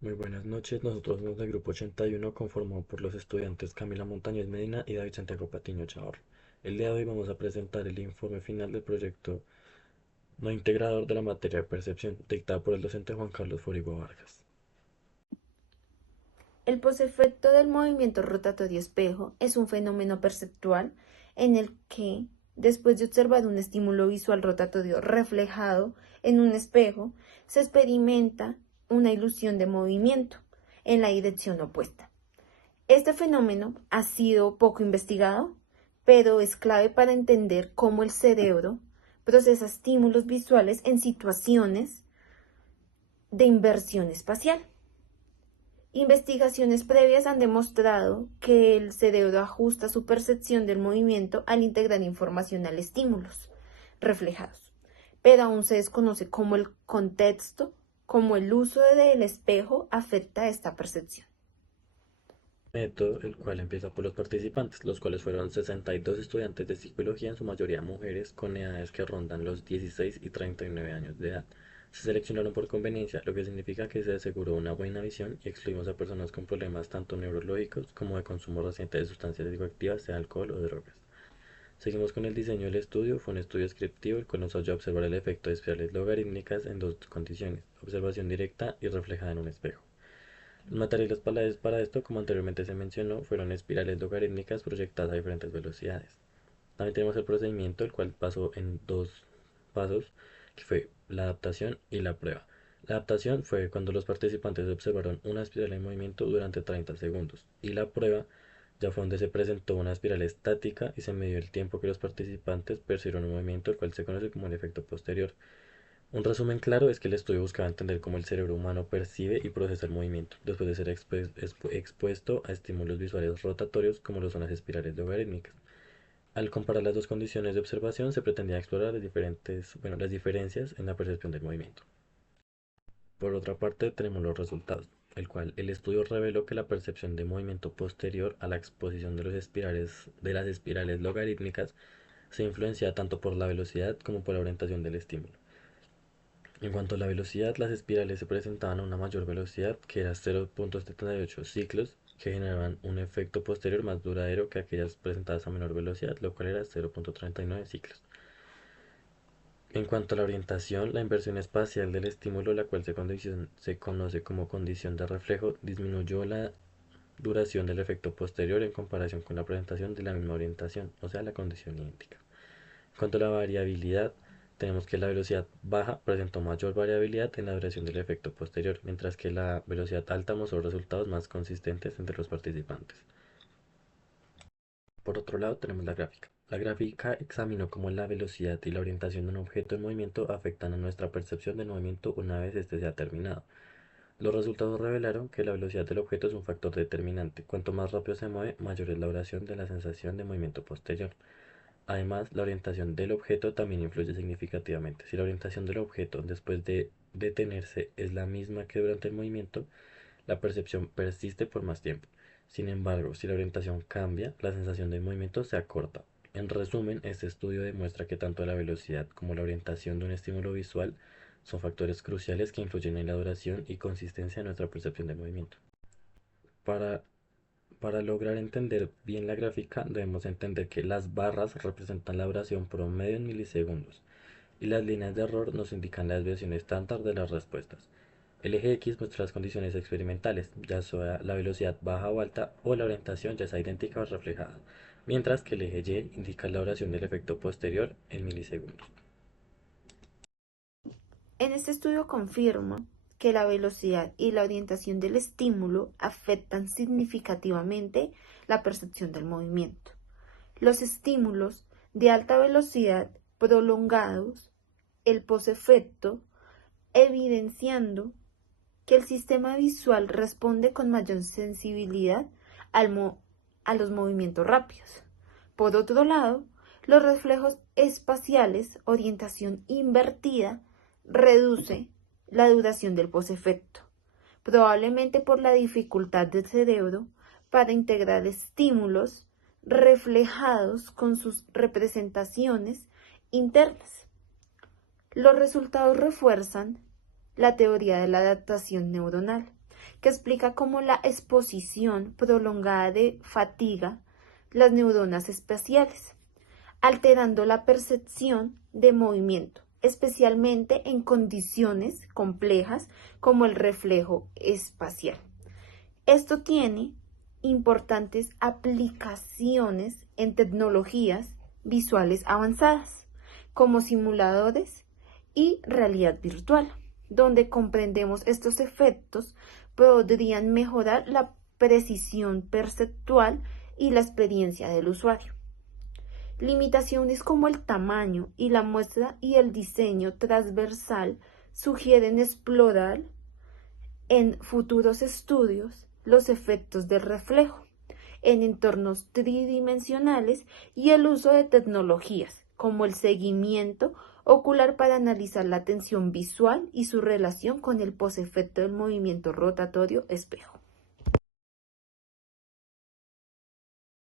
Muy buenas noches, nosotros somos del grupo 81 conformado por los estudiantes Camila Montañez Medina y David Santiago Patiño Chavarro. El día de hoy vamos a presentar el informe final del proyecto no integrador de la materia de percepción, dictada por el docente Juan Carlos Forigo Vargas. El posefecto del movimiento rotatorio espejo es un fenómeno perceptual en el que, después de observar un estímulo visual rotatorio reflejado en un espejo, se experimenta una ilusión de movimiento en la dirección opuesta. Este fenómeno ha sido poco investigado, pero es clave para entender cómo el cerebro procesa estímulos visuales en situaciones de inversión espacial. Investigaciones previas han demostrado que el cerebro ajusta su percepción del movimiento al integrar información al estímulos reflejados, pero aún se desconoce cómo el contexto, cómo el uso del espejo afecta esta percepción. Método, el cual empieza por los participantes, los cuales fueron 62 estudiantes de psicología, en su mayoría mujeres, con edades que rondan los 16 y 39 años de edad. Se seleccionaron por conveniencia, lo que significa que se aseguró una buena visión y excluimos a personas con problemas tanto neurológicos como de consumo reciente de sustancias psicoactivas, sea alcohol o drogas. Seguimos con el diseño del estudio. Fue un estudio descriptivo el cual nos ayudó a observar el efecto de espirales logarítmicas en dos condiciones: observación directa y reflejada en un espejo. Los materiales para esto, como anteriormente se mencionó, fueron espirales logarítmicas proyectadas a diferentes velocidades. También tenemos el procedimiento, el cual pasó en dos pasos, que fue la adaptación y la prueba. La adaptación fue cuando los participantes observaron una espiral en movimiento durante 30 segundos, y la prueba ya fue donde se presentó una espiral estática y se midió el tiempo que los participantes percibieron un movimiento, el cual se conoce como el efecto posterior. Un resumen claro es que el estudio buscaba entender cómo el cerebro humano percibe y procesa el movimiento, después de ser expuesto a estímulos visuales rotatorios como lo son las espirales logarítmicas. Al comparar las dos condiciones de observación, se pretendía explorar las diferencias en la percepción del movimiento. Por otra parte, tenemos los resultados, el cual el estudio reveló que la percepción de movimiento posterior a la exposición de las espirales logarítmicas se influencia tanto por la velocidad como por la orientación del estímulo. En cuanto a la velocidad, las espirales se presentaban a una mayor velocidad, que era 0.78 ciclos, que generaban un efecto posterior más duradero que aquellas presentadas a menor velocidad, lo cual era 0.39 ciclos. En cuanto a la orientación, la inversión espacial del estímulo, la cual se conoce como condición de reflejo, disminuyó la duración del efecto posterior en comparación con la presentación de la misma orientación, o sea, la condición idéntica. En cuanto a la variabilidad, tenemos que la velocidad baja presentó mayor variabilidad en la duración del efecto posterior, mientras que la velocidad alta mostró resultados más consistentes entre los participantes. Por otro lado, tenemos la gráfica. La gráfica examinó cómo la velocidad y la orientación de un objeto en movimiento afectan a nuestra percepción del movimiento una vez este se ha terminado. Los resultados revelaron que la velocidad del objeto es un factor determinante. Cuanto más rápido se mueve, mayor es la duración de la sensación de movimiento posterior. Además, la orientación del objeto también influye significativamente. Si la orientación del objeto después de detenerse es la misma que durante el movimiento, la percepción persiste por más tiempo. Sin embargo, si la orientación cambia, la sensación de movimiento se acorta. En resumen, este estudio demuestra que tanto la velocidad como la orientación de un estímulo visual son factores cruciales que influyen en la duración y consistencia de nuestra percepción del movimiento. Para Para lograr entender bien la gráfica, debemos entender que las barras representan la duración promedio en milisegundos y las líneas de error nos indican la desviación estándar de las respuestas. El eje X muestra las condiciones experimentales, ya sea la velocidad baja o alta o la orientación ya sea idéntica o reflejada, mientras que el eje Y indica la duración del efecto posterior en milisegundos. En este estudio confirma que la velocidad y la orientación del estímulo afectan significativamente la percepción del movimiento. Los estímulos de alta velocidad prolongados, el posefecto, evidenciando que el sistema visual responde con mayor sensibilidad a los movimientos rápidos. Por otro lado, los reflejos espaciales, orientación invertida, reduce la duración del posefecto, probablemente por la dificultad del cerebro para integrar estímulos reflejados con sus representaciones internas. Los resultados refuerzan la teoría de la adaptación neuronal, que explica cómo la exposición prolongada de fatiga las neuronas espaciales, alterando la percepción de movimiento, especialmente en condiciones complejas como el reflejo espacial. Esto tiene importantes aplicaciones en tecnologías visuales avanzadas, como simuladores y realidad virtual, donde comprendemos estos efectos podrían mejorar la precisión perceptual y la experiencia del usuario. Limitaciones como el tamaño y la muestra y el diseño transversal sugieren explorar en futuros estudios los efectos del reflejo en entornos tridimensionales y el uso de tecnologías como el seguimiento ocular para analizar la tensión visual y su relación con el posefecto del movimiento rotatorio espejo.